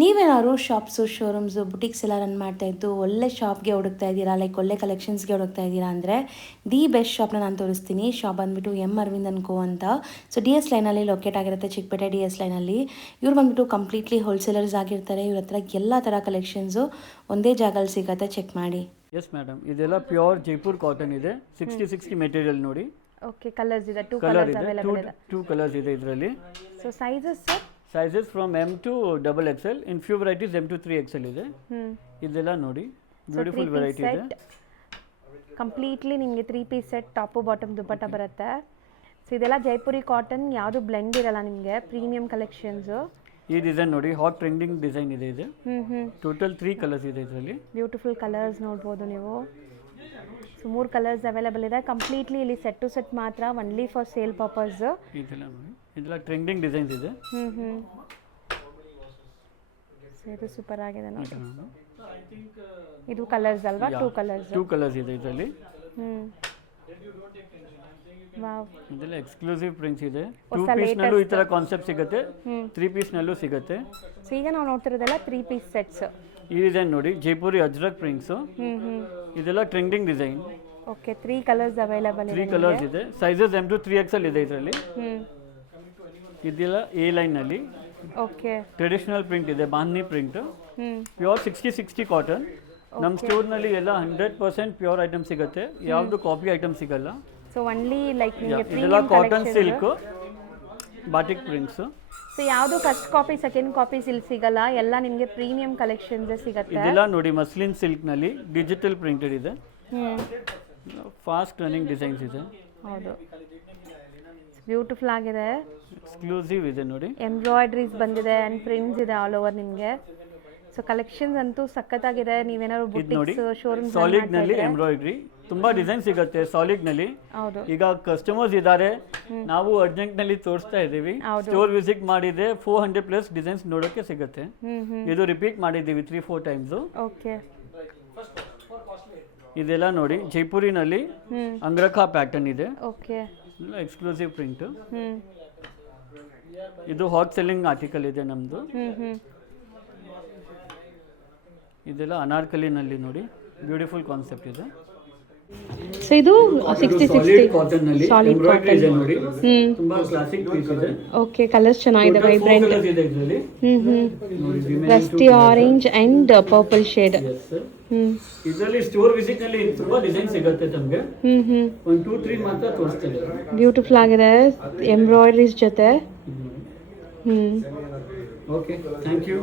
ನೀವೇನಾದ್ರು shops showrooms boutiques ಎಲ್ಲ run ಮಾಡ್ತಾಯಿದ್ದು ಒಳ್ಳೆ ಶಾಪ್ಗೆ ಹುಡುಕ್ತಾ ಇದ್ದೀರಾ, ಲೈಕ್ ಒಳ್ಳೆ ಕಲೆಕ್ಷನ್ಸ್ಗೆ ಹುಡುಕ್ತಾ ಇದ್ದೀರಾ ಅಂದರೆ ದಿ ಬೆಸ್ಟ್ ಶಾಪ್ನ ನಾನು ತೋರಿಸ್ತೀನಿ. ಶಾಪ್ ಬಂದುಬಿಟ್ಟು ಎಮ್ ಅರವಿಂದ್ ಅನ್ಕೋ ಅಂತ. ಸೊ ಡಿ ಎಸ್ ಲೈನಲ್ಲಿ ಲೊಕೇಟ್ ಆಗಿರುತ್ತೆ, ಚಿಕ್ಕಪೇಟೆ ಡಿ ಎಸ್ ಲೈನಲ್ಲಿ. ಇವ್ರು ಬಂದುಬಿಟ್ಟು ಕಂಪ್ಲೀಟ್ಲಿ ಹೋಲ್ಸೇಲರ್ಸ್ ಆಗಿರ್ತಾರೆ. ಇವ್ರ ಹತ್ರ ಎಲ್ಲ ಥರ ಕಲೆಕ್ಷನ್ಸು ಒಂದೇ ಜಾಗದಲ್ಲಿ ಸಿಗುತ್ತೆ, ಚೆಕ್ ಮಾಡಿ. ಎಸ್ ಮೇಡಮ್, ಇದೆಲ್ಲ ಪ್ಯೂರ್ ಜೈಪುರ್ ಕಾಟನ್ ಇದೆ. 60 ಮೆಟೀರಿಯಲ್ ನೋಡಿ. ಓಕೆ, ಕಲರ್ಸ್ ಇದೆ, ಟೂ ಕಲರ್ ಕಲರ್ಸ್ ಇದೆ, ಅವೈಲೇಬಲ್ ಇದೆ. ಟೂ ಕಲರ್ಸ್ ಇದೆ ಇದರಲ್ಲಿ. So sizes sir? Sizes from M to XXL, in few varieties M to 3XL ಇದೆ. ಇದೆಲ್ಲ ನೋಡಿ, ಬ್ಯೂಟಿಫುಲ್ ವೆರೈಟಿ ಇದೆ. ಕಂಪ್ಲೀಟ್ಲಿ ನಿಮಗೆ 3 ಪೀಸ್ ಸೆಟ್, ಟಾಪು ಬಾಟಮ್ ದುಪ್ಪಟ್ಟ ಬರುತ್ತೆ. ಸೊ ಇದೆಲ್ಲ ಜೈಪುರಿ ಕಾಟನ್, ಯಾವುದು ಬ್ಲೆಂಡ್ ಇರಲ್ಲ ನಿಮಗೆ, ಪ್ರೀಮಿಯಂ ಕಲೆಕ್ಷನ್ಸು. ಈ ಡಿಸೈನ್ ನೋಡಿ, ಹಾಟ್ ಟ್ರೆಂಡಿಂಗ್ ಡಿಸೈನ್ ಇದೆ ಇದು. ಟೋಟಲ್ 3 ಕಲರ್ಸ್ ಇದೆ ಇದರಲ್ಲಿ. ಬ್ಯೂಟಿಫುಲ್ ಕಲರ್ಸ್ ನೋಡ್ಬೋದು ನೀವು. ಸೊ 3 ಕಲರ್ಸ್ ಅವೈಲೇಬಲ್ ಇದೆ. ಕಂಪ್ಲೀಟ್ಲಿ ಇಲ್ಲಿ ಸೆಟ್ ಟು ಸೆಟ್ ಮಾತ್ರ, ಒನ್ಲಿ ಫಾರ್ ಸೇಲ್ ಪರ್ಪಸ್. ಇದೆಲ್ಲ ನೋಡಿ, ಇದೆಲ್ಲ ಟ್ರೆಂಡಿಂಗ್ ಡಿಸೈನ್ಸ್ ಇದೆ. ಸೊ ಇದು ಸೂಪರ್ ಆಗಿದೆ ನೋಡಿ. ಇದು ಕಲರ್ಸ್ ಅಲ್ವಾ? 2 ಕಲರ್ಸ್. 2 ಕಲರ್ಸ್ ಇದೆ ಇದರಲ್ಲಿ. ವಾವ್, ಇದೆಲ್ಲ ಎಕ್ಸ್ಕ್ಲೂಸಿವ್ ಪ್ರಿಂಟ್ಸ್ ಇದೆ. 2 ಪೀಸ್ ನಲ್ಲೂ ಈ ತರ ಕಾನ್ಸೆಪ್ಟ್ ಸಿಗುತ್ತೆ, 3 ಪೀಸ್ ನಲ್ಲೂ ಸಿಗುತ್ತೆ. ಸೊ ಈಗ ನಾವು ನೋಡ್ತಿರೋದೆಲ್ಲ 3 ಪೀಸ್ ಸೆಟ್ಸ್. ಈ ಡಿಸೈನ್ ನೋಡಿ, ಜೈಪುರಿ ಅಜ್ರಕ್ ಪ್ರಿಂಟ್ಸ್. ಇದೆಲ್ಲ trending design. Okay, 3 colours available ಇದೆ. 3 ಕಲರ್ಸ್ ಇದೆ. ಸೈಜಸ್ M to 3XL ಇದೆ ಇದರಲ್ಲಿ. ಇದೆಲ್ಲ A ಲೈನ್ ನಲ್ಲಿ. ಓಕೆ, ಟ್ರೆಡಿಷನಲ್ ಪ್ರಿಂಟ್ ಇದೆ, ಬಾಂಧನಿ ಪ್ರಿಂಟ್. Pure 60 cotton. ನಮ್ಮ ಸ್ಟೋರ್ ನಲ್ಲಿ ಎಲ್ಲ 100% ಪ್ಯೂರ್ ಐಟಮ್ ಸಿಗುತ್ತೆ, ಯಾವುದು ಕಾಪಿ ಐಟಮ್ ಸಿಗಲ್ಲ. ಸೊ ಒನ್ಲಿ ಲೈಕ್ ನಿಮಗೆ ಇದೆಲ್ಲ premium cotton silk batik prints. So ಯಾವುದು ಫಸ್ಟ್ ಕಾಪಿ ಸೆಕೆಂಡ್ ಕಾಪೀಸ್ ಇಲ್ಲಿ ಸಿಗಲ್ಲ, ಎಲ್ಲ ನಿಮಗೆ ಪ್ರೀಮಿಯಂ ಕಲೆಕ್ಷನ್ಸ್ ಸಿಗುತ್ತೆ. ಇದೆಲ್ಲ ನೋಡಿ, ಮಸ್ಲಿನ್ ಸಿಲ್ಕ್ ನಲ್ಲಿ ಡಿಜಿಟಲ್ ಪ್ರಿಂಟೆಡ್ ಇದೆ. ಫಾಸ್ಟ್ ರನ್ನಿಂಗ್ ಡಿಸೈನ್ಸ್ ಇದೆ. ಹೌದು, ಬ್ಯೂಟಿಫುಲ್ ಆಗಿದೆ. ಎಕ್ಸ್ಕ್ಲೂಸಿವ್ ಇದೆ ನೋಡಿ, ಎಂಬ್ರಾಯ್ಡ್ರೀಸ್ ಬಂದಿದೆ ಅಂಡ್ ಪ್ರಿಂಟ್ಸ್ ಇದೆ ಆಲ್ ಓವರ್ ನಿಮಗೆ. ಸೊ ಕಲೆಕ್ಷನ್ಸ್ ಅಂತೂ ಸಖತ್ತಾಗಿದೆ. ನೀವೇನಾದ್ರು ಬುಟಿಕ್ಸ್ ಶೋರೂಮ್ ಸಾಲಿಡ್ ನಲ್ಲಿ ಎಂಬ್ರಾಯ್ಡ್ರಿ ತುಂಬಾ ಡಿಸೈನ್ ಸಿಗುತ್ತೆ ಸಾಲಿಡ್ ನಲ್ಲಿ. ಹೌದು, ಈಗ ಕಸ್ಟಮರ್ಸ್ ಇದ್ದಾರೆ, ನಾವು ಅರ್ಜೆಂಟ್ ನಲ್ಲಿ ತೋರಿಸ್ತಾ ಇದೀವಿ. ಸ್ಟೋರ್ ವಿಸಿಟ್ ಮಾಡಿದ್ರೆ 400+ ಡಿಸೈನ್ಸ್ ನೋಡೋಕೆ ಸಿಗುತ್ತೆ. ಇದು ರಿಪೀಟ್ ಮಾಡಿದ್ದೀವಿ 3-4 ಟೈಮ್ಸ್. ಓಕೆ, ಇದೆಲ್ಲ ನೋಡಿ, ಜೈಪುರಿನಲ್ಲಿ ಅಂಗ್ರಖಾ ಪ್ಯಾಟರ್ನ್ ಇದೆ. Okay, exclusive print. ಇದು ಹಾಟ್ ಸೆಲ್ಲಿಂಗ್ ಆರ್ಟಿಕಲ್ ಇದೆ ನಮ್ದು. ಇದೆಲ್ಲ ಅನಾರ್ಕಲಿನಲ್ಲಿ ನೋಡಿ, ಬ್ಯೂಟಿಫುಲ್ ಕಾನ್ಸೆಪ್ಟ್ ಇದೆ. ಸೊ ಇದು 60 ಕಾಟನ್ ನಲ್ಲಿ ಎಂಬ್ರಾಯ್ಡರಿ ಇದೆ ನೋಡಿ, ತುಂಬಾ ಕ್ಲಾಸಿಕ್ ಪೀಸ್ ಇದೆ. ಓಕೆ, ಕಲರ್ಸ್ ಚೆನ್ನಾಗಿದೆ, ವೈಬ್ರೆಂಟ್ ಇದೆ ಇದರಲ್ಲಿ. Rusty orange and purple shade. ಇದರಲ್ಲಿ ಸ್ಟೋರ್ ವಿಸಿಟ್ ನಲ್ಲಿ ತುಂಬಾ ಡಿಸೈನ್ ಸಿಗುತ್ತೆ ತಮಗೆ. 1-2-3 ಮಾತ್ರ ತೋರಿಸ್ತೀನಿ. ಬ್ಯೂಟಿಫುಲ್ ಆಗಿದೆ ಎಂಬ್ರಾಯ್ಡರೀಸ್ ಜೊತೆ. Okay, thank you.